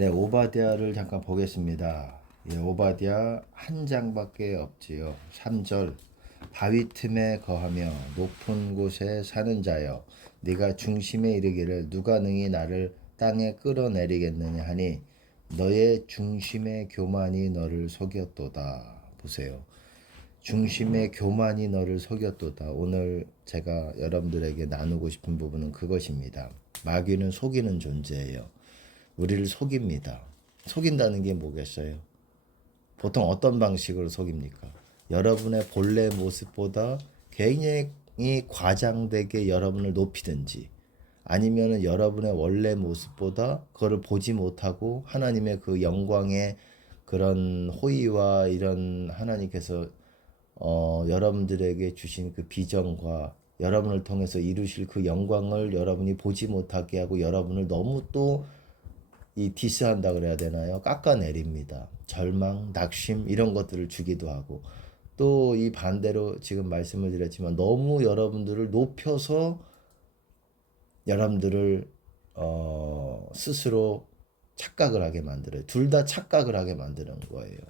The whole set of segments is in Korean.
네, 오바댜를 잠깐 보겠습니다. 예, 오바댜 한 장밖에 없지요. 3절. 바위 틈에 거하며 높은 곳에 사는 자여, 네가 중심에 이르기를 누가 능히 나를 땅에 끌어내리겠느냐 하니 너의 중심의 교만이 너를 속였도다. 보세요. 중심의 교만이 너를 속였도다. 오늘 제가 여러분들에게 나누고 싶은 부분은 그것입니다. 마귀는 속이는 존재예요. 우리를 속입니다. 속인다는 게 뭐겠어요? 보통 어떤 방식으로 속입니까? 여러분의 본래 모습보다 굉장히 과장되게 여러분을 높이든지, 아니면은 여러분의 원래 모습보다 그거를 보지 못하고 하나님의 그 영광의 그런 호의와 이런 하나님께서 여러분들에게 주신 그 비전과 여러분을 통해서 이루실 그 영광을 여러분이 보지 못하게 하고 여러분을 너무 또 이 디스한다 그래야 되나요? 깎아내립니다. 절망, 낙심 이런 것들을 주기도 하고, 또 이 반대로 지금 말씀을 드렸지만 너무 여러분들을 높여서 여러분들을 스스로 착각을 하게 만들어요. 둘 다 착각을 하게 만드는 거예요.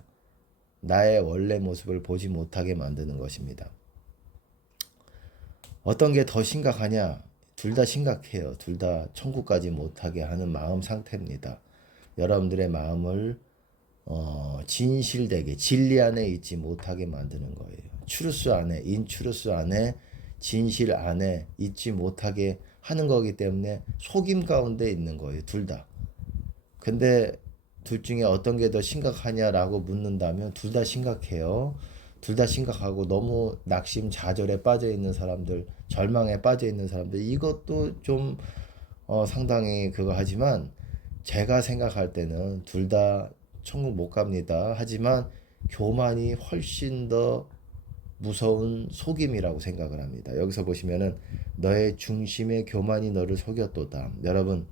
나의 원래 모습을 보지 못하게 만드는 것입니다. 어떤 게 더 심각하냐? 둘 다 심각해요. 둘 다 천국까지 못하게 하는 마음 상태입니다. 여러분들의 마음을 진실되게 진리 안에 있지 못하게 만드는 거예요. 추루스 안에, 인추루스 안에, 진실 안에 있지 못하게 하는 거기 때문에 속임 가운데 있는 거예요. 둘 다. 근데 둘 중에 어떤 게 더 심각하냐라고 묻는다면 둘 다 심각해요. 둘 다 심각하고 너무 낙심, 좌절에 빠져 있는 사람들, 절망에 빠져 있는 사람들, 이것도 좀 상당히 그거 하지만 제가 생각할 때는 둘 다 천국 못 갑니다. 하지만 교만이 훨씬 더 무서운 속임이라고 생각을 합니다. 여기서 보시면은 너의 중심의 교만이 너를 속였도다. 여러분,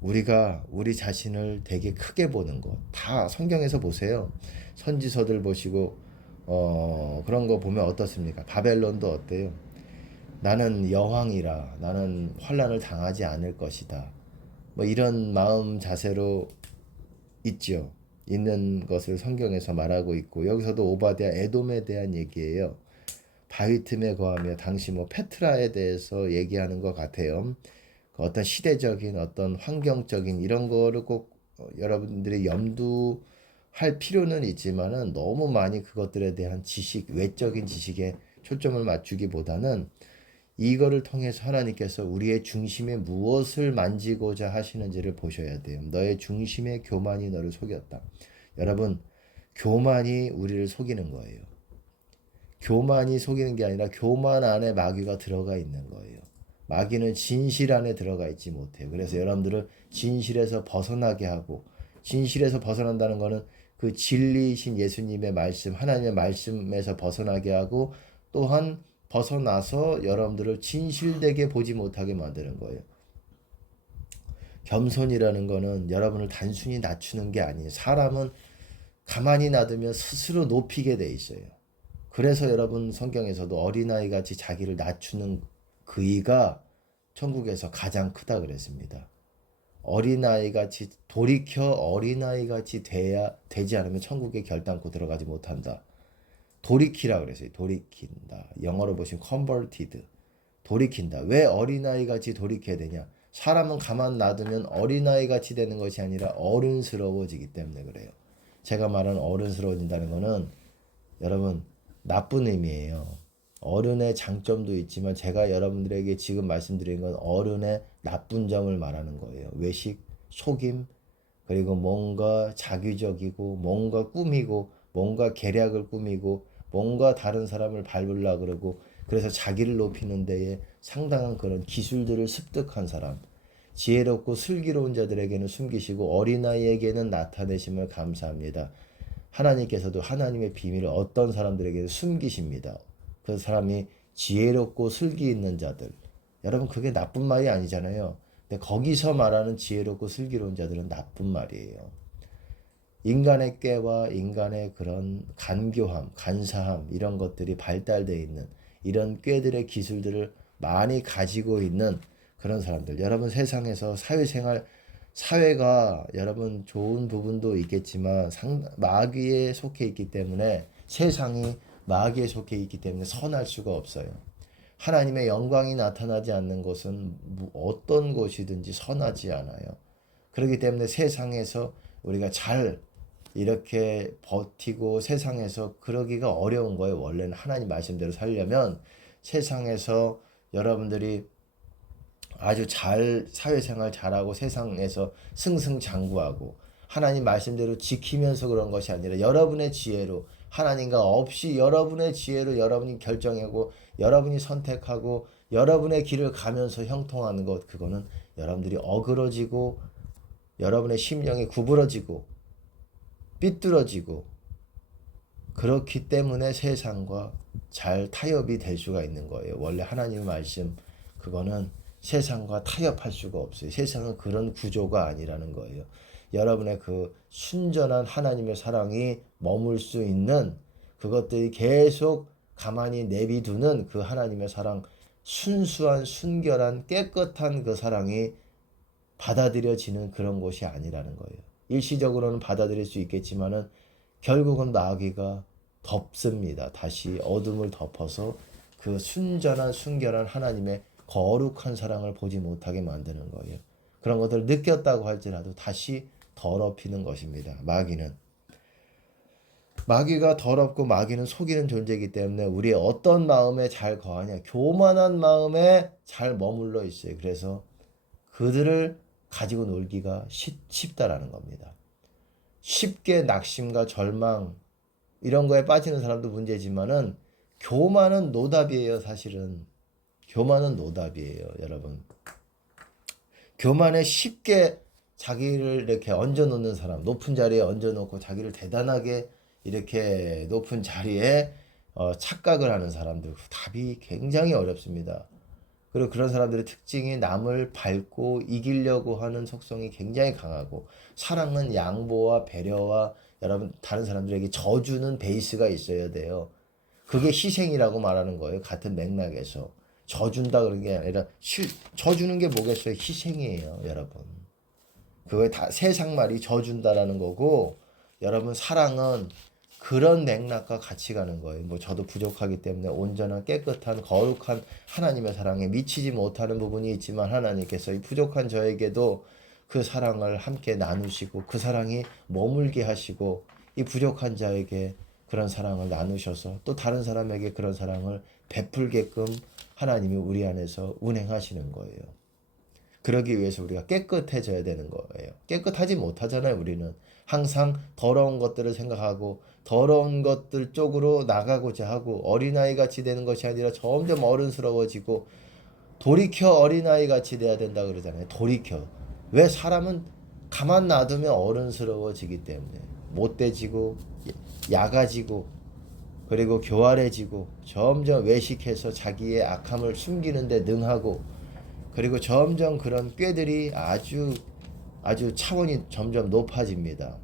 우리가 우리 자신을 되게 크게 보는 것, 다 성경에서 보세요. 선지서들 보시고 그런 거 보면 어떻습니까? 바벨론도 어때요? 나는 여왕이라 나는 환난을 당하지 않을 것이다. 뭐 이런 마음 자세로 있죠. 있는 것을 성경에서 말하고 있고, 여기서도 오바댜 에돔에 대한 얘기예요. 바위 틈에 거하며 당시 뭐 페트라에 대해서 얘기하는 것 같아요. 그 어떤 시대적인 어떤 환경적인 이런 거를 꼭 여러분들이 염두할 필요는 있지만은 너무 많이 그것들에 대한 지식, 외적인 지식에 초점을 맞추기보다는 이거를 통해서 하나님께서 우리의 중심에 무엇을 만지고자 하시는지를 보셔야 돼요. 너의 중심의 교만이 너를 속였다. 여러분, 교만이 우리를 속이는 거예요. 교만이 속이는 게 아니라 교만 안에 마귀가 들어가 있는 거예요. 마귀는 진실 안에 들어가 있지 못해요. 그래서 여러분들을 진실에서 벗어나게 하고, 진실에서 벗어난다는 것은 그 진리이신 예수님의 말씀, 하나님의 말씀에서 벗어나게 하고, 또한 벗어나서 여러분들을 진실되게 보지 못하게 만드는 거예요. 겸손이라는 거는 여러분을 단순히 낮추는 게 아니에요. 사람은 가만히 놔두면 스스로 높이게 돼 있어요. 그래서 여러분 성경에서도 어린아이 같이 자기를 낮추는 그이가 천국에서 가장 크다 그랬습니다. 어린아이 같이 돌이켜 어린아이 같이 되지 않으면 천국에 결단코 들어가지 못한다. 돌이키라 그랬어요. 돌이킨다. 영어로 보시면 converted. 돌이킨다. 왜 어린아이 같이 돌이켜야 되냐? 사람은 가만 놔두면 어린아이 같이 되는 것이 아니라 어른스러워지기 때문에 그래요. 제가 말하는 어른스러워진다는 거는 여러분 나쁜 의미예요. 어른의 장점도 있지만 제가 여러분들에게 지금 말씀드린 건 어른의 나쁜 점을 말하는 거예요. 외식, 속임, 그리고 뭔가 자기적이고 뭔가 꾸미고 뭔가 계략을 꾸미고 뭔가 다른 사람을 밟으려고 그러고, 그래서 자기를 높이는 데에 상당한 그런 기술들을 습득한 사람, 지혜롭고 슬기로운 자들에게는 숨기시고 어린아이에게는 나타내심을 감사합니다. 하나님께서도 하나님의 비밀을 어떤 사람들에게 숨기십니다. 그 사람이 지혜롭고 슬기 있는 자들. 여러분 그게 나쁜 말이 아니잖아요. 근데 거기서 말하는 지혜롭고 슬기로운 자들은 나쁜 말이에요. 인간의 꾀와 인간의 그런 간교함, 간사함 이런 것들이 발달되어 있는 이런 꾀들의 기술들을 많이 가지고 있는 그런 사람들. 여러분 세상에서 사회생활 사회가 여러분 좋은 부분도 있겠지만 마귀에 속해 있기 때문에 세상이 마귀에 속해 있기 때문에 선할 수가 없어요. 하나님의 영광이 나타나지 않는 곳은 어떤 곳이든지 선하지 않아요. 그렇기 때문에 세상에서 우리가 잘 이렇게 버티고 세상에서 그러기가 어려운 거예요. 원래는 하나님 말씀대로 살려면 세상에서 여러분들이 아주 잘 사회생활 잘하고 세상에서 승승장구하고 하나님 말씀대로 지키면서 그런 것이 아니라 여러분의 지혜로 하나님과 없이 여러분의 지혜로 여러분이 결정하고 여러분이 선택하고 여러분의 길을 가면서 형통하는 것, 그거는 여러분들이 어그러지고 여러분의 심령이 구부러지고 삐뚤어지고 그렇기 때문에 세상과 잘 타협이 될 수가 있는 거예요. 원래 하나님의 말씀 그거는 세상과 타협할 수가 없어요. 세상은 그런 구조가 아니라는 거예요. 여러분의 그 순전한 하나님의 사랑이 머물 수 있는 그것들이 계속 가만히 내비두는 그 하나님의 사랑, 순수한 순결한 깨끗한 그 사랑이 받아들여지는 그런 곳이 아니라는 거예요. 일시적으로는 받아들일 수 있겠지만은 결국은 마귀가 덮습니다. 다시 어둠을 덮어서 그 순전한 순결한 하나님의 거룩한 사랑을 보지 못하게 만드는 거예요. 그런 것들을 느꼈다고 할지라도 다시 더럽히는 것입니다. 마귀가 더럽고 마귀는 속이는 존재이기 때문에 우리의 어떤 마음에 잘 거하냐, 교만한 마음에 잘 머물러 있어요. 그래서 그들을 가지고 놀기가 쉽다라는 겁니다. 쉽게 낙심과 절망 이런 거에 빠지는 사람도 문제지만은 교만은 노답이에요. 사실은 교만은 노답이에요. 여러분, 교만에 쉽게 자기를 이렇게 얹어놓는 사람, 높은 자리에 얹어놓고 자기를 대단하게 이렇게 높은 자리에 착각을 하는 사람들, 답이 굉장히 어렵습니다. 그리고 그런 사람들의 특징이 남을 밟고 이기려고 하는 속성이 굉장히 강하고, 사랑은 양보와 배려와 여러분 다른 사람들에게 져주는 베이스가 있어야 돼요. 그게 희생이라고 말하는 거예요. 같은 맥락에서 져준다 그런 게 아니라 져주는 게 뭐겠어요? 희생이에요, 여러분. 그거에 다 세상 말이 져준다라는 거고, 여러분 사랑은 그런 맥락과 같이 가는 거예요. 뭐 저도 부족하기 때문에 온전한 깨끗한 거룩한 하나님의 사랑에 미치지 못하는 부분이 있지만 하나님께서 이 부족한 저에게도 그 사랑을 함께 나누시고 그 사랑이 머물게 하시고 이 부족한 자에게 그런 사랑을 나누셔서 또 다른 사람에게 그런 사랑을 베풀게끔 하나님이 우리 안에서 운행하시는 거예요. 그러기 위해서 우리가 깨끗해져야 되는 거예요. 깨끗하지 못하잖아요, 우리는. 항상 더러운 것들을 생각하고 더러운 것들 쪽으로 나가고자 하고 어린아이 같이 되는 것이 아니라 점점 어른스러워지고 돌이켜 어린아이 같이 돼야 된다 그러잖아요. 돌이켜. 왜? 사람은 가만 놔두면 어른스러워지기 때문에 못돼지고 야가지고 그리고 교활해지고 점점 외식해서 자기의 악함을 숨기는데 능하고 그리고 점점 그런 꾀들이 아주 차원이 점점 높아집니다.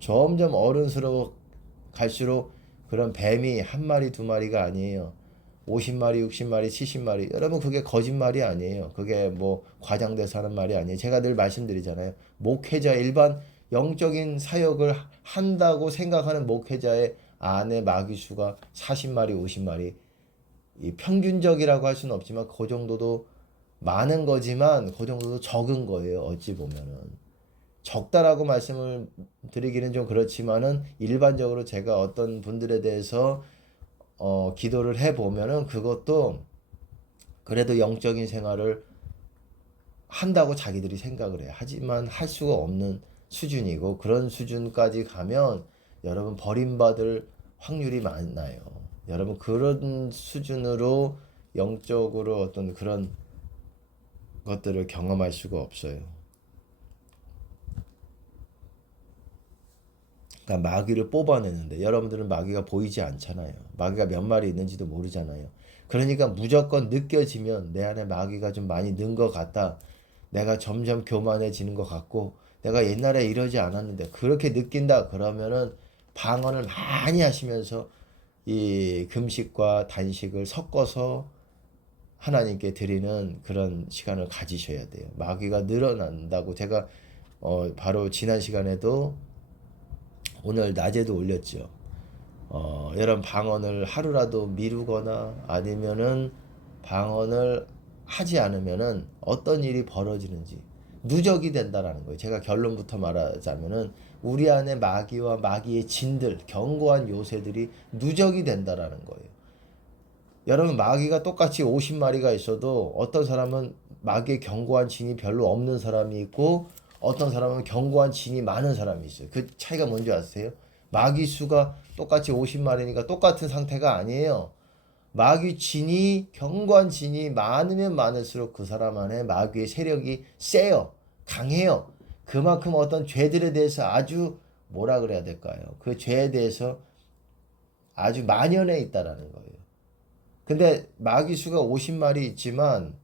점점 어른스러워 갈수록 그런 뱀이 한 마리 두 마리가 아니에요. 50마리, 60마리, 70마리. 여러분 그게 거짓말이 아니에요. 그게 뭐 과장돼서 하는 말이 아니에요. 제가 늘 말씀드리잖아요. 목회자 일반 영적인 사역을 한다고 생각하는 목회자의 안에 마귀 수가 40마리, 50마리. 이 평균적이라고 할 수는 없지만 그 정도도 많은 거지만 그 정도도 적은 거예요. 어찌 보면은. 적다라고 말씀을 드리기는 좀 그렇지만은 일반적으로 제가 어떤 분들에 대해서 기도를 해 보면은 그것도 그래도 영적인 생활을 한다고 자기들이 생각을 해요. 하지만 할 수가 없는 수준이고 그런 수준까지 가면 여러분 버림받을 확률이 많아요. 여러분 그런 수준으로 영적으로 어떤 그런 것들을 경험할 수가 없어요. 그러니까 마귀를 뽑아내는데 여러분들은 마귀가 보이지 않잖아요. 마귀가 몇 마리 있는지도 모르잖아요. 그러니까 무조건 느껴지면 내 안에 마귀가 좀 많이 는 것 같다. 내가 점점 교만해지는 것 같고 내가 옛날에 이러지 않았는데 그렇게 느낀다. 그러면은 방언을 많이 하시면서 이 금식과 단식을 섞어서 하나님께 드리는 그런 시간을 가지셔야 돼요. 마귀가 늘어난다고 제가 바로 지난 시간에도 오늘 낮에도 올렸죠. 여러분 방언을 하루라도 미루거나 아니면은 방언을 하지 않으면은 어떤 일이 벌어지는지 누적이 된다라는 거예요. 제가 결론부터 말하자면은 우리 안에 마귀와 마귀의 진들, 견고한 요새들이 누적이 된다라는 거예요. 여러분 마귀가 똑같이 50마리가 있어도 어떤 사람은 마귀의 견고한 진이 별로 없는 사람이 있고 어떤 사람은 견고한 진이 많은 사람이 있어요. 그 차이가 뭔지 아세요? 마귀 수가 똑같이 50마리니까 똑같은 상태가 아니에요. 마귀 진이 견고한 진이 많으면 많을수록 그 사람 안에 마귀의 세력이 세요. 강해요. 그만큼 어떤 죄들에 대해서 아주 뭐라 그래야 될까요? 그 죄에 대해서 아주 만연해 있다라는 거예요. 근데 마귀 수가 50마리 있지만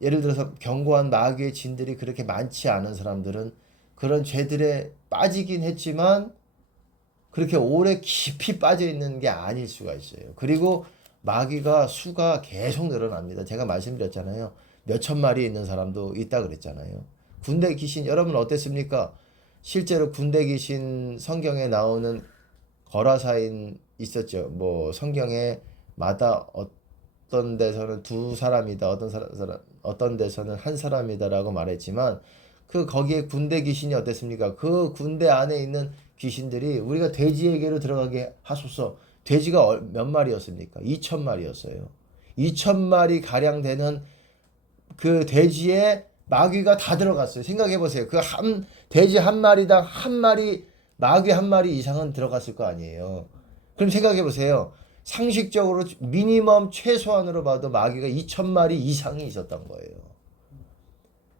예를 들어서 견고한 마귀의 진들이 그렇게 많지 않은 사람들은 그런 죄들에 빠지긴 했지만 그렇게 오래 깊이 빠져 있는 게 아닐 수가 있어요. 그리고 마귀가 수가 계속 늘어납니다. 제가 말씀드렸잖아요. 몇 천 마리 있는 사람도 있다 그랬잖아요. 군대 귀신 여러분 어땠습니까? 실제로 군대 귀신 성경에 나오는 거라사인 있었죠. 뭐 성경에 마다 어떤 데서는 두 사람이다, 어떤 데서는 한 사람이다라고 말했지만 그 거기에 군대 귀신이 어땠습니까? 그 군대 안에 있는 귀신들이 우리가 돼지에게로 들어가게 하소서. 돼지가 몇 마리였습니까? 2천 마리였어요. 2천 마리 가량 되는 그 돼지에 마귀가 다 들어갔어요. 생각해 보세요. 그 한 돼지 한 마리당 한 마리 마귀 한 마리 이상은 들어갔을 거 아니에요. 그럼 생각해 보세요. 상식적으로 미니멈 최소한으로 봐도 마귀가 2천 마리 이상이 있었던 거예요.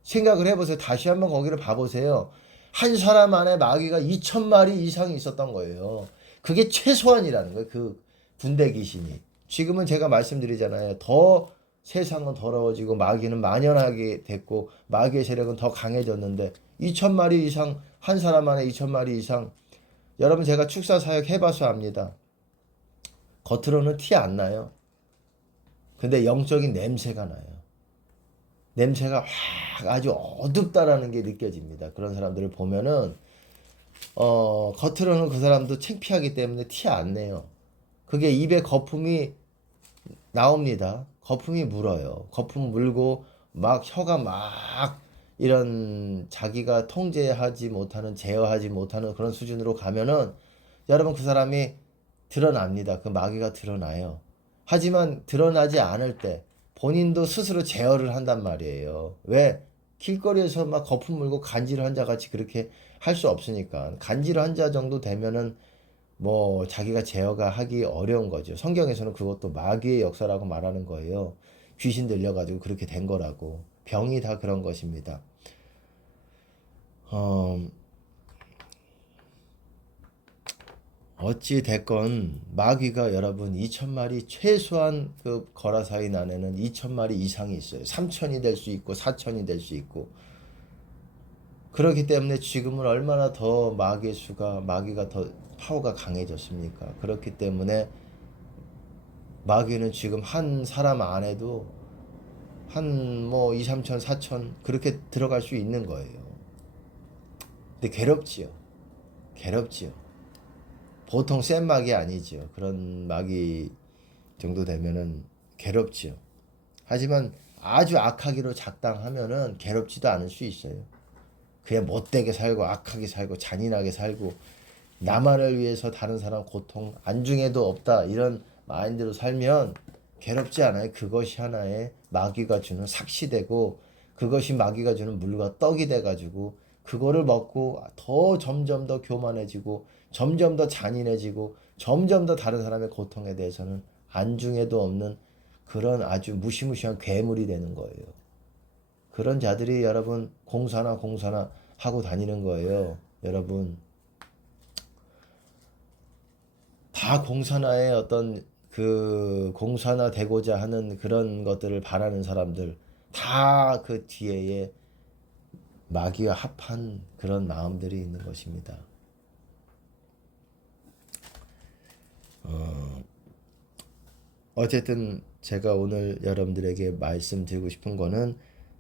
생각을 해보세요. 다시 한번 거기를 봐보세요. 한 사람 안에 마귀가 2천 마리 이상이 있었던 거예요. 그게 최소한이라는 거예요. 그 군대 귀신이. 지금은 제가 말씀드리잖아요. 더 세상은 더러워지고 마귀는 만연하게 됐고 마귀의 세력은 더 강해졌는데 2천 마리 이상 한 사람 안에 2천 마리 이상 여러분 제가 축사 사역 해봐서 압니다. 겉으로는 티 안 나요. 근데 영적인 냄새가 나요. 냄새가 확 아주 어둡다라는 게 느껴집니다. 그런 사람들을 보면은 겉으로는 그 사람도 창피하기 때문에 티 안 내요. 그게 입에 거품이 나옵니다. 거품이 물어요. 거품 물고 막 혀가 막 이런 자기가 통제하지 못하는 제어하지 못하는 그런 수준으로 가면은 여러분 그 사람이 드러납니다. 그 마귀가 드러나요. 하지만 드러나지 않을 때 본인도 스스로 제어를 한단 말이에요. 왜? 길거리에서 막 거품 물고 간질 환자 같이 그렇게 할 수 없으니까. 간질 환자 정도 되면은 뭐 자기가 제어가 하기 어려운 거죠. 성경에서는 그것도 마귀의 역사라고 말하는 거예요. 귀신 들려가지고 그렇게 된 거라고. 병이 다 그런 것입니다. 어찌 됐건 마귀가 여러분 2천 마리 최소한 그 거라사인 안에는 2천 마리 이상이 있어요. 3천이 될 수 있고 4천이 될 수 있고 그렇기 때문에 지금은 얼마나 더 마귀의 수가 마귀가 더 파워가 강해졌습니까? 그렇기 때문에 마귀는 지금 한 사람 안에도 한 뭐 2, 3천, 4천 그렇게 들어갈 수 있는 거예요. 근데 괴롭지요. 괴롭지요. 보통 센 마귀 아니죠. 그런 마귀 정도 되면은 괴롭지요. 하지만 아주 악하기로 작당하면은 괴롭지도 않을 수 있어요. 그냥 못되게 살고 악하게 살고 잔인하게 살고 나만을 위해서 다른 사람 고통 안중에도 없다 이런 마인드로 살면 괴롭지 않아요. 그것이 하나의 마귀가 주는 삭시되고 그것이 마귀가 주는 물과 떡이 돼가지고 그거를 먹고 더 점점 더 교만해지고 점점 더 잔인해지고 점점 더 다른 사람의 고통에 대해서는 안중에도 없는 그런 아주 무시무시한 괴물이 되는 거예요. 그런 자들이 여러분 공사나 하고 다니는 거예요. 여러분 다 공산화의 어떤 그 공산화 되고자 하는 그런 것들을 바라는 사람들 다 그 뒤에 마귀와 합한 그런 마음들이 있는 것입니다. 어쨌든 제가 오늘 여러분들에게 말씀드리고 싶은 거는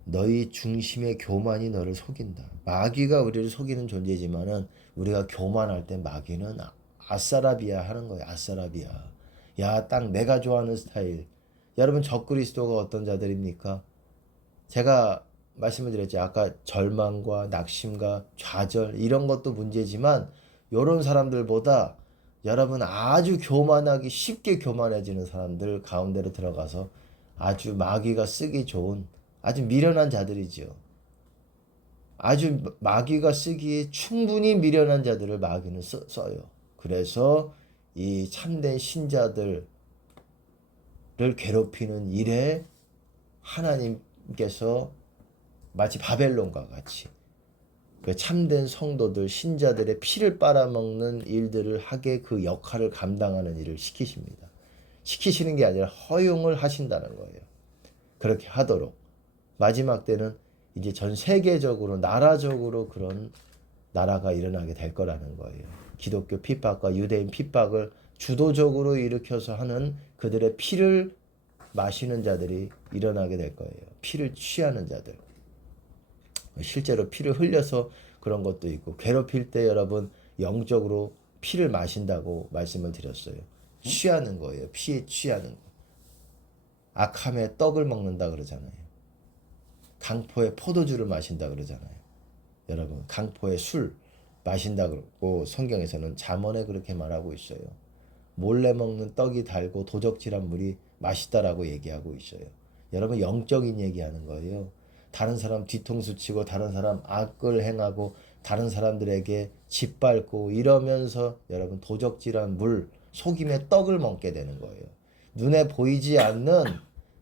너희 중심의 교만이 너를 속인다. 마귀가 우리를 속이는 존재지만은 우리가 교만할 때 마귀는 아싸라비아 하는 거예요. 아싸라비아. 야, 딱 내가 좋아하는 스타일. 여러분 적그리스도가 어떤 자들입니까? 제가 말씀을 드렸죠. 아까 절망과 낙심과 좌절 이런 것도 문제지만 이런 사람들보다 여러분 아주 교만하기 쉽게 교만해지는 사람들 가운데로 들어가서 아주 마귀가 쓰기 좋은 아주 미련한 자들이지요. 아주 마귀가 쓰기에 충분히 미련한 자들을 마귀는 써요. 그래서 이 참된 신자들을 괴롭히는 일에 하나님께서 마치 바벨론과 같이 그 참된 성도들, 신자들의 피를 빨아먹는 일들을 하게 그 역할을 감당하는 일을 시키십니다. 시키시는 게 아니라 허용을 하신다는 거예요. 그렇게 하도록. 마지막 때는 이제 전 세계적으로, 나라적으로 그런 나라가 일어나게 될 거라는 거예요. 기독교 핍박과 유대인 핍박을 주도적으로 일으켜서 하는 그들의 피를 마시는 자들이 일어나게 될 거예요. 피를 취하는 자들. 실제로 피를 흘려서 그런 것도 있고 괴롭힐 때 여러분 영적으로 피를 마신다고 말씀을 드렸어요. 취하는 거예요. 피에 취하는 거. 악함의 떡을 먹는다 그러잖아요. 강포의 포도주를 마신다 그러잖아요. 여러분 강포의 술 마신다 그러고 성경에서는 잠언에 그렇게 말하고 있어요. 몰래 먹는 떡이 달고 도적질한 물이 맛있다라고 얘기하고 있어요. 여러분 영적인 얘기하는 거예요. 다른 사람 뒤통수 치고 다른 사람 악을 행하고 다른 사람들에게 짓밟고 이러면서 여러분 도적질한 물, 속임의 떡을 먹게 되는 거예요. 눈에 보이지 않는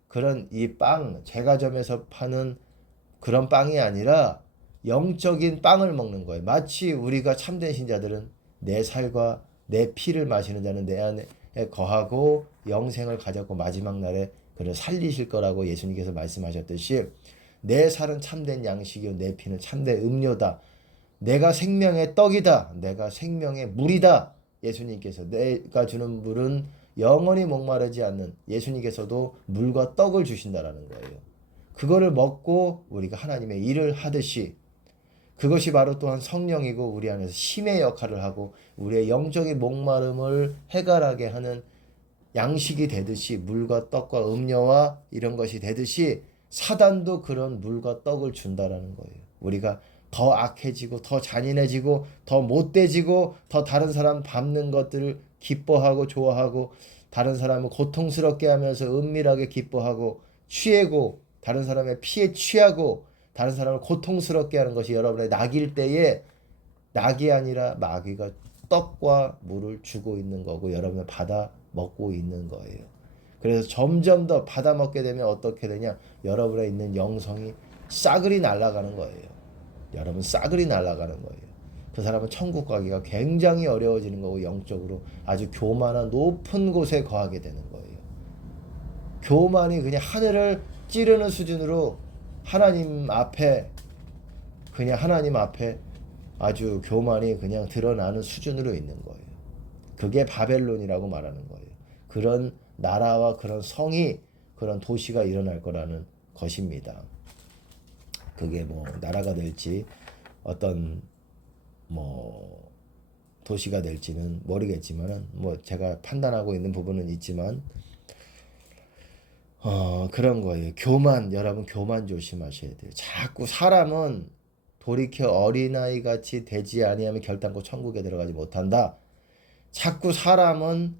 그런 이 빵, 제과점에서 파는 그런 빵이 아니라 영적인 빵을 먹는 거예요. 마치 우리가 참된 신자들은 내 살과 내 피를 마시는 자는 내 안에 거하고 영생을 가졌고 마지막 날에 그를 살리실 거라고 예수님께서 말씀하셨듯이 내 살은 참된 양식이요 내 피는 참된 음료다. 내가 생명의 떡이다. 내가 생명의 물이다. 예수님께서 내가 주는 물은 영원히 목마르지 않는 예수님께서도 물과 떡을 주신다라는 거예요. 그거를 먹고 우리가 하나님의 일을 하듯이 그것이 바로 또한 성령이고 우리 안에서 힘의 역할을 하고 우리의 영적인 목마름을 해결하게 하는 양식이 되듯이 물과 떡과 음료와 이런 것이 되듯이 사단도 그런 물과 떡을 준다라는 거예요. 우리가 더 악해지고 더 잔인해지고 더 못돼지고 더 다른 사람 밟는 것들을 기뻐하고 좋아하고 다른 사람을 고통스럽게 하면서 은밀하게 기뻐하고 취하고 다른 사람의 피에 취하고 다른 사람을 고통스럽게 하는 것이 여러분의 낙일 때에 낙이 아니라 마귀가 떡과 물을 주고 있는 거고 여러분은 받아 먹고 있는 거예요. 그래서 점점 더 받아 먹게 되면 어떻게 되냐? 여러분에 있는 영성이 싸그리 날아가는 거예요. 여러분 싸그리 날아가는 거예요. 그 사람은 천국 가기가 굉장히 어려워지는 거고 영적으로 아주 교만한 높은 곳에 거하게 되는 거예요. 교만이 그냥 하늘을 찌르는 수준으로 하나님 앞에 아주 교만이 그냥 드러나는 수준으로 있는 거예요. 그게 바벨론이라고 말하는 거예요. 그런 나라와 그런 성이 그런 도시가 일어날 거라는 것입니다. 그게 뭐 나라가 될지 어떤 뭐 도시가 될지는 모르겠지만은 뭐 제가 판단하고 있는 부분은 있지만 그런 거예요. 교만, 여러분 교만 조심하셔야 돼요. 자꾸 사람은 돌이켜 어린아이 같이 되지 아니하면 결단코 천국에 들어가지 못한다. 자꾸 사람은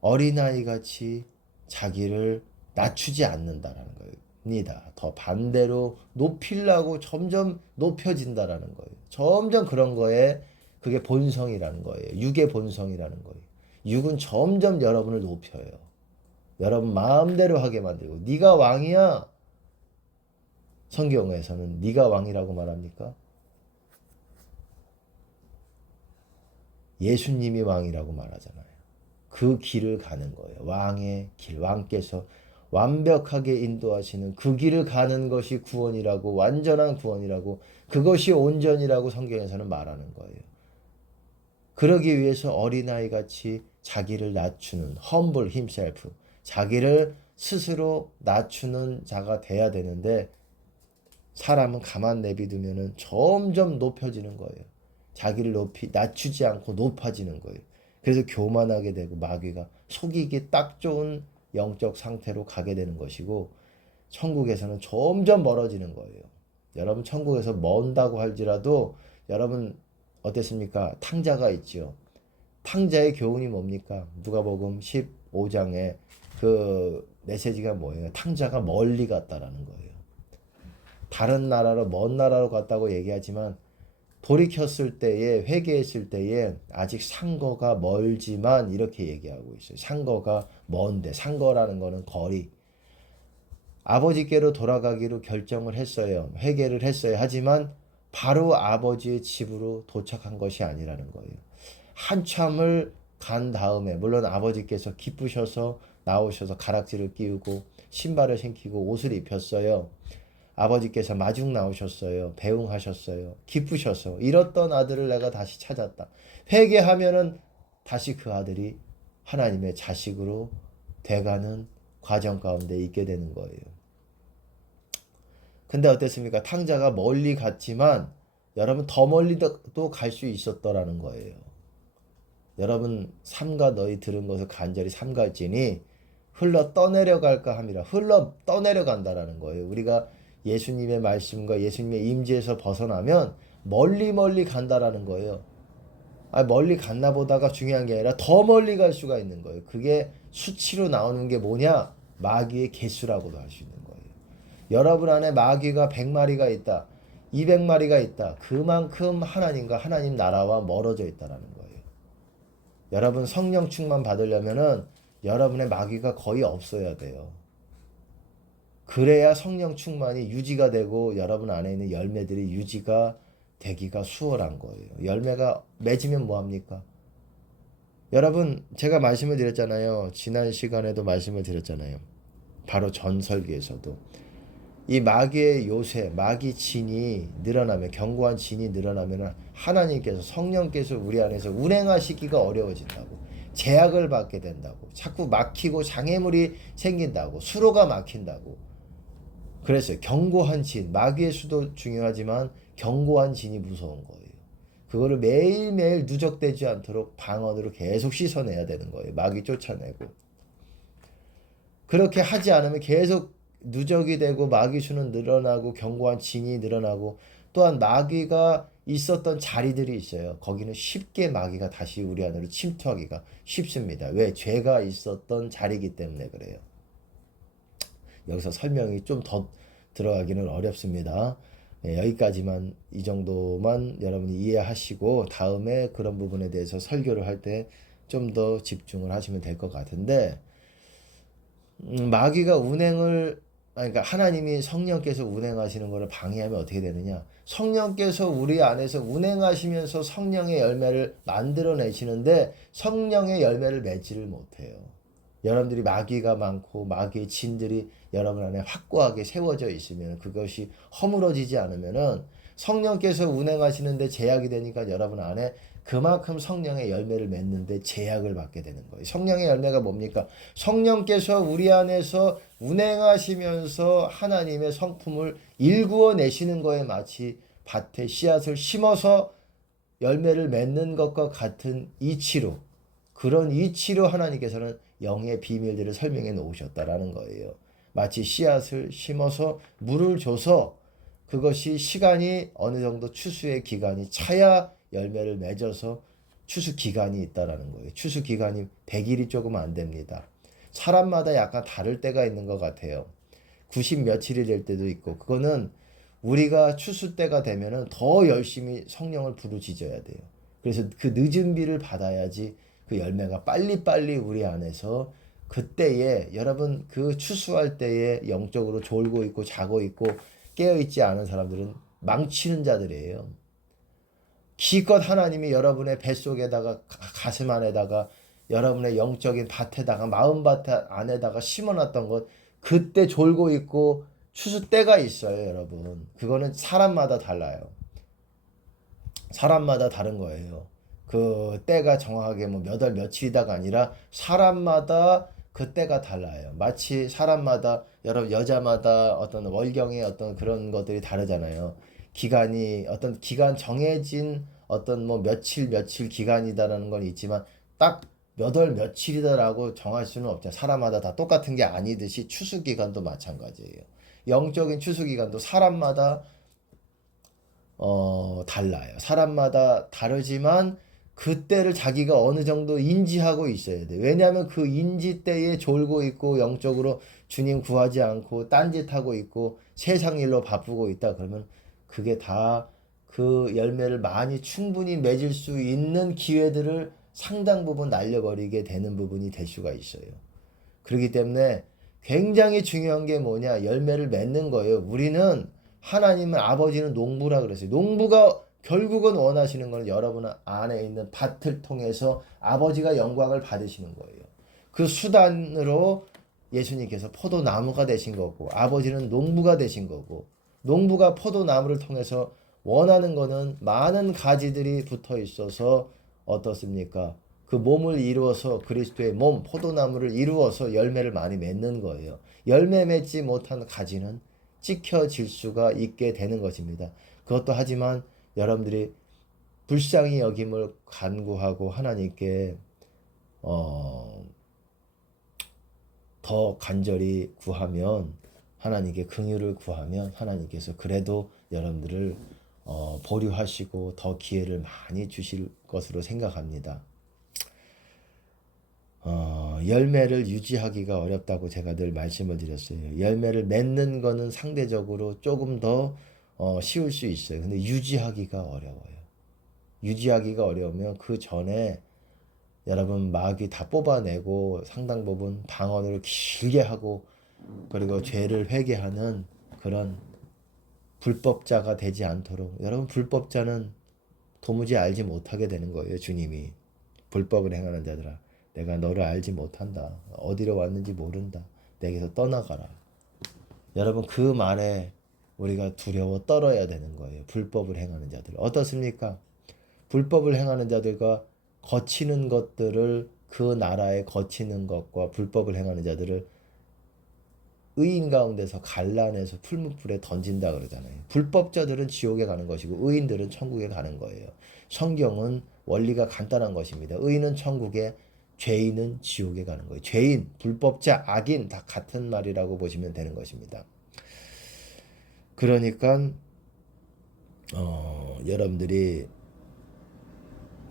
어린아이 같이 자기를 낮추지 않는다라는 겁니다. 더 반대로 높이려고 점점 높여진다라는 거예요. 점점 그런 거에 그게 본성이라는 거예요. 육의 본성이라는 거예요. 육은 점점 여러분을 높여요. 여러분 마음대로 하게 만들고 네가 왕이야. 성경에서는 네가 왕이라고 말합니까? 예수님이 왕이라고 말하잖아요. 그 길을 가는 거예요. 왕의 길, 왕께서 완벽하게 인도하시는 그 길을 가는 것이 구원이라고, 완전한 구원이라고, 그것이 온전이라고 성경에서는 말하는 거예요. 그러기 위해서 어린아이같이 자기를 낮추는 humble himself, 자기를 스스로 낮추는 자가 돼야 되는데 사람은 가만 내비두면은 점점 높여지는 거예요. 자기를 낮추지 않고 높아지는 거예요. 그래서 교만하게 되고 마귀가 속이기 딱 좋은 영적 상태로 가게 되는 것이고 천국에서는 점점 멀어지는 거예요. 여러분 천국에서 먼다고 할지라도 여러분 어땠습니까? 탕자가 있죠. 탕자의 교훈이 뭡니까? 누가복음 15장에 그 메시지가 뭐예요? 탕자가 멀리 갔다라는 거예요. 다른 나라로 먼 나라로 갔다고 얘기하지만 돌이켰을 때에 회개했을 때에 아직 상거가 멀지만 이렇게 얘기하고 있어요. 상거가 먼데 상거라는 거는 거리. 아버지께로 돌아가기로 결정을 했어요. 회개를 했어요. 하지만 바로 아버지의 집으로 도착한 것이 아니라는 거예요. 한참을 간 다음에 물론 아버지께서 기쁘셔서 나오셔서 가락지를 끼우고 신발을 신기고 옷을 입혔어요. 아버지께서 마중 나오셨어요. 배웅하셨어요. 기쁘셔서 잃었던 아들을 내가 다시 찾았다. 회개하면은 다시 그 아들이 하나님의 자식으로 돼가는 과정 가운데 있게 되는 거예요. 근데 어땠습니까? 탕자가 멀리 갔지만 여러분 더 멀리도 갈 수 있었더라는 거예요. 여러분 삼가 너희 들은 것을 간절히 삼갈지니 흘러 떠내려갈까 함이라. 흘러 떠내려간다라는 거예요. 우리가 예수님의 말씀과 예수님의 임재에서 벗어나면 멀리 간다라는 거예요. 멀리 갔나 보다가 중요한 게 아니라 더 멀리 갈 수가 있는 거예요. 그게 수치로 나오는 게 뭐냐? 마귀의 개수라고도 할 수 있는 거예요. 여러분 안에 마귀가 100마리가 있다. 200마리가 있다. 그만큼 하나님과 하나님 나라와 멀어져 있다라는 거예요. 여러분 성령 충만 받으려면은 여러분의 마귀가 거의 없어야 돼요. 그래야 성령 충만이 유지가 되고 여러분 안에 있는 열매들이 유지가 되기가 수월한 거예요. 열매가 맺으면 뭐합니까? 여러분 제가 말씀을 드렸잖아요. 지난 시간에도 말씀을 드렸잖아요. 바로 전설기에서도 이 마귀의 요새, 마귀 진이 늘어나면 견고한 진이 늘어나면 하나님께서 성령께서 우리 안에서 운행하시기가 어려워진다고. 제약을 받게 된다고. 자꾸 막히고 장애물이 생긴다고. 수로가 막힌다고. 그래서 견고한 진, 마귀의 수도 중요하지만 견고한 진이 무서운 거예요. 그거를 매일매일 누적되지 않도록 방언으로 계속 씻어내야 되는 거예요. 마귀 쫓아내고. 그렇게 하지 않으면 계속 누적이 되고 마귀 수는 늘어나고 견고한 진이 늘어나고 또한 마귀가 있었던 자리들이 있어요. 거기는 쉽게 마귀가 다시 우리 안으로 침투하기가 쉽습니다. 왜? 죄가 있었던 자리이기 때문에 그래요. 여기서 설명이 좀 더 들어가기는 어렵습니다. 네, 여기까지만 이 정도만 여러분이 이해하시고 다음에 그런 부분에 대해서 설교를 할 때 좀 더 집중을 하시면 될 것 같은데 마귀가 그러니까 하나님이 성령께서 운행하시는 것을 방해하면 어떻게 되느냐? 성령께서 우리 안에서 운행하시면서 성령의 열매를 만들어내시는데 성령의 열매를 맺지를 못해요. 여러분들이 마귀가 많고 마귀의 진들이 여러분 안에 확고하게 세워져 있으면 그것이 허물어지지 않으면은 성령께서 운행하시는데 제약이 되니까 여러분 안에 그만큼 성령의 열매를 맺는데 제약을 받게 되는 거예요. 성령의 열매가 뭡니까? 성령께서 우리 안에서 운행하시면서 하나님의 성품을 일구어 내시는 거에 마치 밭에 씨앗을 심어서 열매를 맺는 것과 같은 이치로 그런 이치로 하나님께서는 영의 비밀들을 설명해 놓으셨다라는 거예요. 마치 씨앗을 심어서 물을 줘서 그것이 시간이 어느 정도 추수의 기간이 차야 열매를 맺어서 추수 기간이 있다라는 거예요. 추수 기간이 100일이 조금 안 됩니다. 사람마다 약간 다를 때가 있는 것 같아요. 90 며칠이 될 때도 있고 그거는 우리가 추수 때가 되면은 더 열심히 성령을 부르짖어야 돼요. 그래서 그 늦은 비를 받아야지 그 열매가 빨리빨리 우리 안에서 그때에 여러분 그 추수할 때에 영적으로 졸고 있고 자고 있고 깨어있지 않은 사람들은 망치는 자들이에요. 기껏 하나님이 여러분의 뱃속에다가 가슴 안에다가 여러분의 영적인 밭에다가 마음밭 안에다가 심어놨던 것 그때 졸고 있고 추수 때가 있어요. 여러분 그거는 사람마다 달라요. 사람마다 다른 거예요. 그 때가 정확하게 뭐 몇 월 며칠이다가 아니라 사람마다 그때가 달라요. 마치 사람마다 여러분 여자마다 어떤 월경의 어떤 그런 것들이 다르잖아요. 기간이 어떤 기간 정해진 어떤 뭐 며칠 기간이다라는 건 있지만 딱 몇 월 며칠이다라고 정할 수는 없죠. 사람마다 다 똑같은 게 아니듯이 추수 기간도 마찬가지예요. 영적인 추수 기간도 사람마다 달라요. 사람마다 다르지만 그때를 자기가 어느 정도 인지하고 있어야 돼. 왜냐하면 그 인지 때에 졸고 있고 영적으로 주님 구하지 않고 딴짓하고 있고 세상 일로 바쁘고 있다 그러면 그게 다 그 열매를 많이 충분히 맺을 수 있는 기회들을 상당 부분 날려버리게 되는 부분이 될 수가 있어요. 그렇기 때문에 굉장히 중요한 게 뭐냐? 열매를 맺는 거예요. 우리는 하나님은 아버지는 농부라 그랬어요. 농부가 결국은 원하시는 것은 여러분 안에 있는 밭을 통해서 아버지가 영광을 받으시는 거예요. 그 수단으로 예수님께서 포도나무가 되신 거고 아버지는 농부가 되신 거고 농부가 포도나무를 통해서 원하는 거는 많은 가지들이 붙어 있어서 어떻습니까? 그 몸을 이루어서 그리스도의 몸, 포도나무를 이루어서 열매를 많이 맺는 거예요. 열매 맺지 못한 가지는 찍혀질 수가 있게 되는 것입니다. 그것도 하지만 여러분들이 불쌍히 여김을 간구하고 하나님께 더 간절히 구하면 하나님께 긍휼을 구하면 하나님께서 그래도 여러분들을 보류하시고 더 기회를 많이 주실 것으로 생각합니다. 열매를 유지하기가 어렵다고 제가 늘 말씀을 드렸어요. 열매를 맺는 거는 상대적으로 조금 더 쉬울 수 있어요. 근데 유지하기가 어려워요. 유지하기가 어려우면 그 전에 여러분 마귀 다 뽑아내고 상당 부분 방언으로 길게 하고 그리고 죄를 회개하는 그런 불법자가 되지 않도록 여러분 불법자는 도무지 알지 못하게 되는 거예요. 주님이 불법을 행하는 자들아 내가 너를 알지 못한다. 어디로 왔는지 모른다. 내게서 떠나가라. 여러분 그 말에 우리가 두려워 떨어야 되는 거예요. 불법을 행하는 자들. 어떻습니까? 불법을 행하는 자들과 거치는 것들을 그 나라에 거치는 것과 불법을 행하는 자들을 의인 가운데서 갈라내서 풀무불에 던진다 그러잖아요. 불법자들은 지옥에 가는 것이고 의인들은 천국에 가는 거예요. 성경은 원리가 간단한 것입니다. 의인은 천국에 죄인은 지옥에 가는 거예요. 죄인, 불법자, 악인 다 같은 말이라고 보시면 되는 것입니다. 그러니까 여러분들이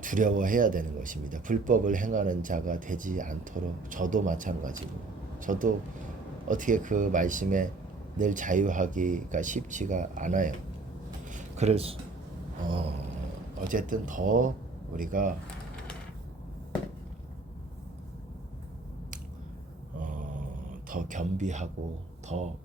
두려워해야 되는 것입니다. 불법을 행하는 자가 되지 않도록 저도 마찬가지고 저도 어떻게 그 말씀에 늘 자유하기가 쉽지가 않아요. 그럴 수, 어쨌든 더 우리가 더 겸비하고 더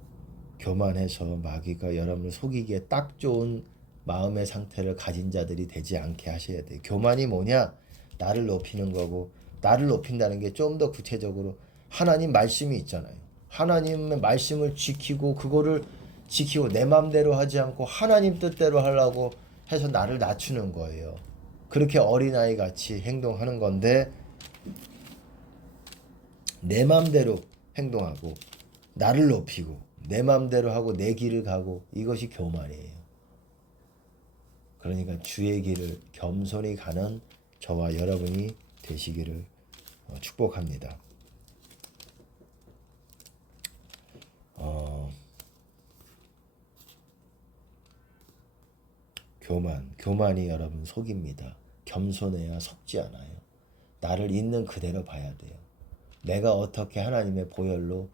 교만해서 마귀가 여러분을 속이기에 딱 좋은 마음의 상태를 가진 자들이 되지 않게 하셔야 돼요. 교만이 뭐냐? 나를 높이는 거고 나를 높인다는 게 좀 더 구체적으로 하나님 말씀이 있잖아요. 하나님의 말씀을 지키고 그거를 지키고 내 맘대로 하지 않고 하나님 뜻대로 하려고 해서 나를 낮추는 거예요. 그렇게 어린아이 같이 행동하는 건데 내 맘대로 행동하고 나를 높이고 내 맘대로 하고 내 길을 가고 이것이 교만이에요. 그러니까 주의 길을 겸손히 가는 저와 여러분이 되시기를 축복합니다. 교만이 여러분 속입니다. 겸손해야 속지 않아요. 나를 있는 그대로 봐야 돼요. 내가 어떻게 하나님의 보혈로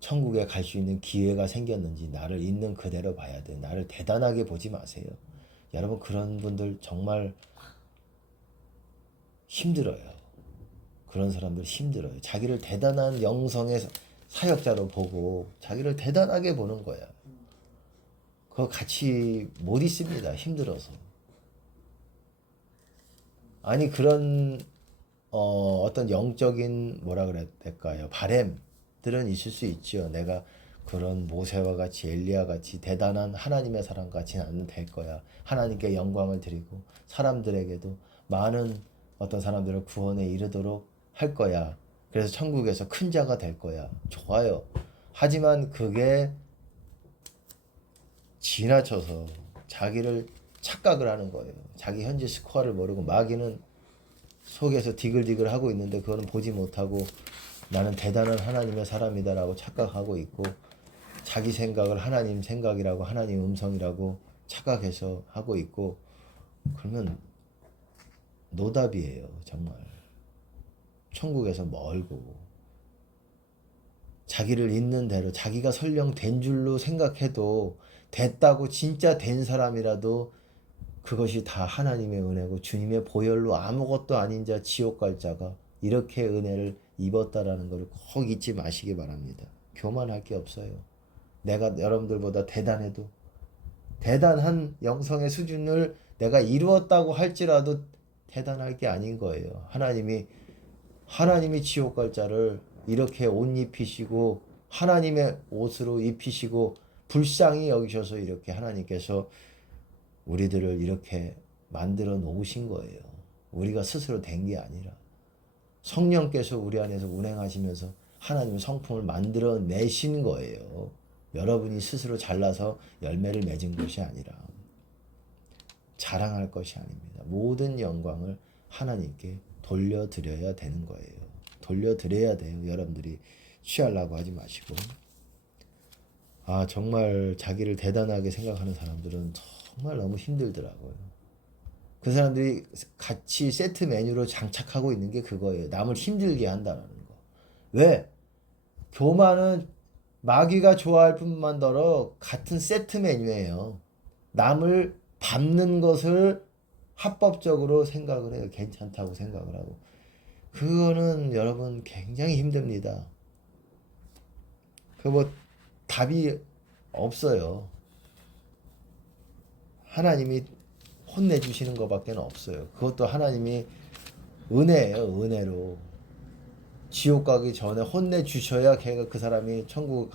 천국에 갈 수 있는 기회가 생겼는지 나를 있는 그대로 봐야 돼요. 나를 대단하게 보지 마세요. 여러분 그런 분들 정말 힘들어요. 그런 사람들 힘들어요. 자기를 대단한 영성의 사역자로 보고 자기를 대단하게 보는 거야. 그거 같이 못 있습니다. 힘들어서. 아니 그런 어떤 영적인 뭐라 그래야 될까요? 바램들은 있을 수 있죠. 내가 그런 모세와 같이 엘리야 같이 대단한 하나님의 사람 같이는 안 될 거야. 하나님께 영광을 드리고 사람들에게도 많은 어떤 사람들을 구원에 이르도록 할 거야. 그래서 천국에서 큰 자가 될 거야. 좋아요. 하지만 그게 지나쳐서 자기를 착각을 하는 거예요. 자기 현재 스코어를 모르고 마귀는 속에서 디글디글 하고 있는데 그거는 보지 못하고 나는 대단한 하나님의 사람이다라고 착각하고 있고 자기 생각을 하나님 생각이라고 하나님 음성이라고 착각해서 하고 있고 그러면 노답이에요. 정말. 천국에서 멀고 자기를 있는 대로 자기가 설령 된 줄로 생각해도 됐다고 진짜 된 사람이라도 그것이 다 하나님의 은혜고 주님의 보혈로 아무것도 아닌 자 지옥 갈 자가 이렇게 은혜를 입었다라는 것을 꼭 잊지 마시기 바랍니다. 교만할 게 없어요. 내가 여러분들보다 대단해도 대단한 영성의 수준을 내가 이루었다고 할지라도 대단할 게 아닌 거예요. 하나님이 지옥 갈 자를 이렇게 옷 입히시고 하나님의 옷으로 입히시고 불쌍히 여기셔서 이렇게 하나님께서 우리들을 이렇게 만들어 놓으신 거예요. 우리가 스스로 된 게 아니라 성령께서 우리 안에서 운행하시면서 하나님의 성품을 만들어 내신 거예요. 여러분이 스스로 잘나서 열매를 맺은 것이 아니라 자랑할 것이 아닙니다. 모든 영광을 하나님께 돌려드려야 되는 거예요. 돌려드려야 돼요. 여러분들이 취하려고 하지 마시고. 정말 자기를 대단하게 생각하는 사람들은 정말 너무 힘들더라고요. 그 사람들이 같이 세트 메뉴로 장착하고 있는 게 그거예요. 남을 힘들게 한다는 거. 왜? 교만은 마귀가 좋아할 뿐만더러 같은 세트 메뉴예요. 남을 밟는 것을 합법적으로 생각을 해요. 괜찮다고 생각을 하고. 그거는 여러분 굉장히 힘듭니다. 답이 없어요. 하나님이 혼내주시는 것밖에 없어요. 그것도 하나님이 은혜예요. 은혜로. 지옥 가기 전에 혼내주셔야 그 사람이 천국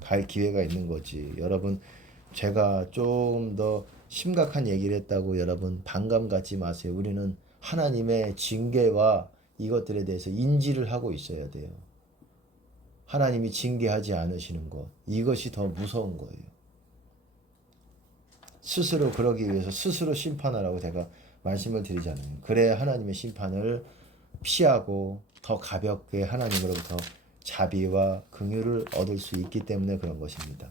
갈 기회가 있는 거지. 여러분, 제가 좀 더 심각한 얘기를 했다고 여러분 반감 갖지 마세요. 우리는 하나님의 징계와 이것들에 대해서 인지를 하고 있어야 돼요. 하나님이 징계하지 않으시는 것, 이것이 더 무서운 거예요. 스스로 그러기 위해서 스스로 심판하라고 제가 말씀을 드리잖아요. 그래야 하나님의 심판을 피하고 더 가볍게 하나님으로부터 자비와 긍휼을 얻을 수 있기 때문에 그런 것입니다.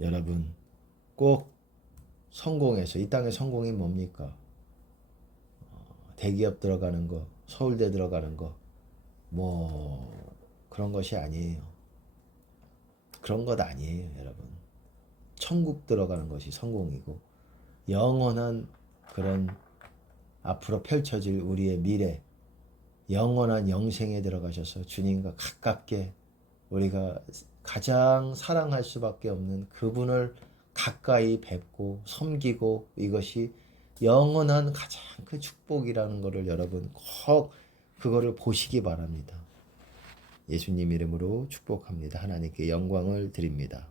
여러분 꼭 성공해서 이 땅의 성공이 뭡니까? 대기업 들어가는 거, 서울대 들어가는 거, 그런 것이 아니에요. 그런 것 아니에요, 여러분. 천국 들어가는 것이 성공이고 영원한 그런 앞으로 펼쳐질 우리의 미래, 영원한 영생에 들어가셔서 주님과 가깝게 우리가 가장 사랑할 수밖에 없는 그분을 가까이 뵙고 섬기고 이것이 영원한 가장 큰 축복이라는 것을 여러분 꼭 그거를 보시기 바랍니다. 예수님 이름으로 축복합니다. 하나님께 영광을 드립니다.